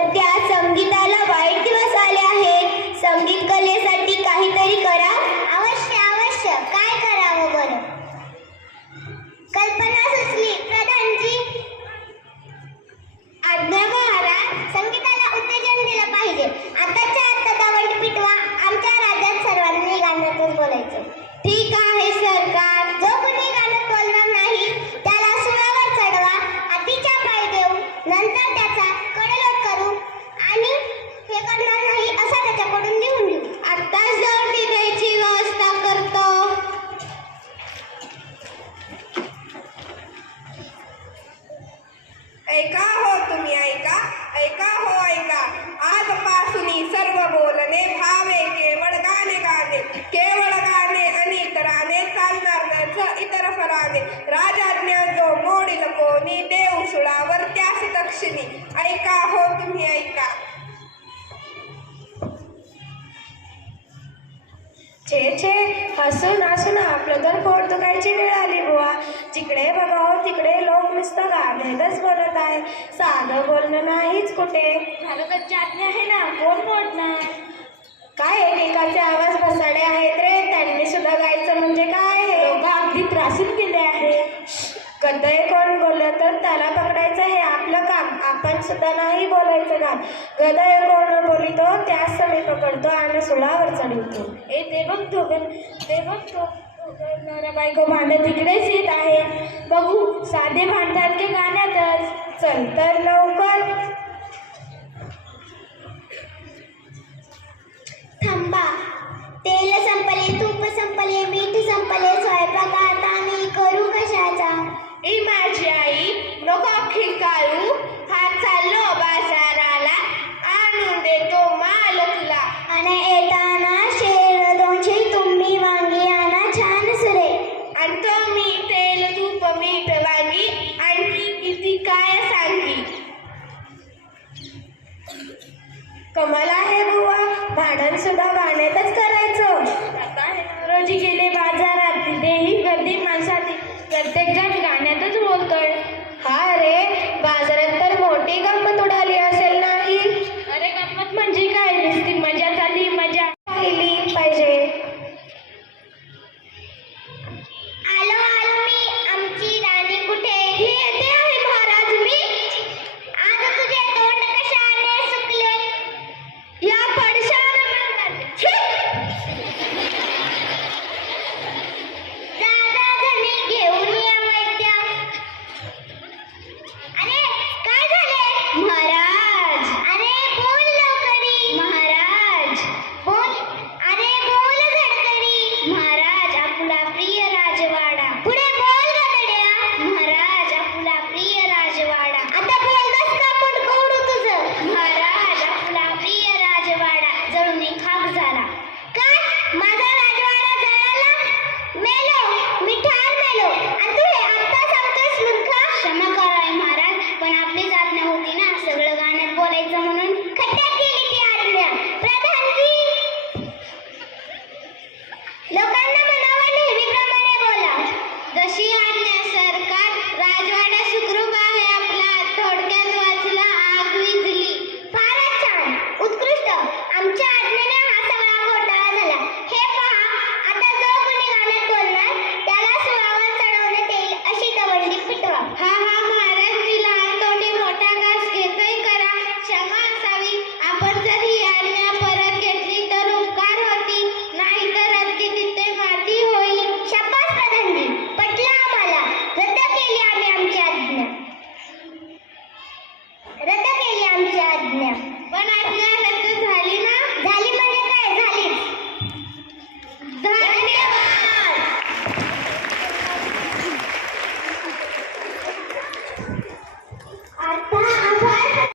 podcast. ऐका हो तुम्ही ऐका. ऐका हो ऐका. आजपासून सर्व बोलणे भावे केवळ गाणे गाणे. केवळ गाणे आणि इतराने चालणार इतर फराने राजाज्ञा जो मोडील कोणी देव सुळावर त्यास दक्षिणी. ऐका हो तुम्ही ऐका. छे छे. हसून हसून आपलं तर पोट दुखायची वेळ आली बुवा. जिकडे बघावं तिकडे लोक नुसतं गाण्यातच बोल काय साधं बोलणं नाहीच कुठे. भारताची आज्ञा आहे ना कोण मोडणार काय एकाचे आवाज बसाडे आहेत रे. त्यांनी सुद्धा गायचं म्हणजे काय? अगदी त्रासून गेले आहे कधय कोण बोललं तर त्याला पकडायचं हे आपलं काम. आपण सुद्धा नाही बोलायचं काम. गदय कोण बोलितो त्याच समी पकडतो आणि सुळावर चढवतो. ए ते बघ दोघं ते बघ नवरा बायको भांडत तिकडेच येत आहे बघू साधे भांडतात की गाण्यातच? चल तर लवकर. थांबा. तेल संपले तूप संपले मीठ संपले स्वयंपाक कमाल आहे बुवा. भांडण सुद्धा भांड्यातच करायचं आता रोजी गेली.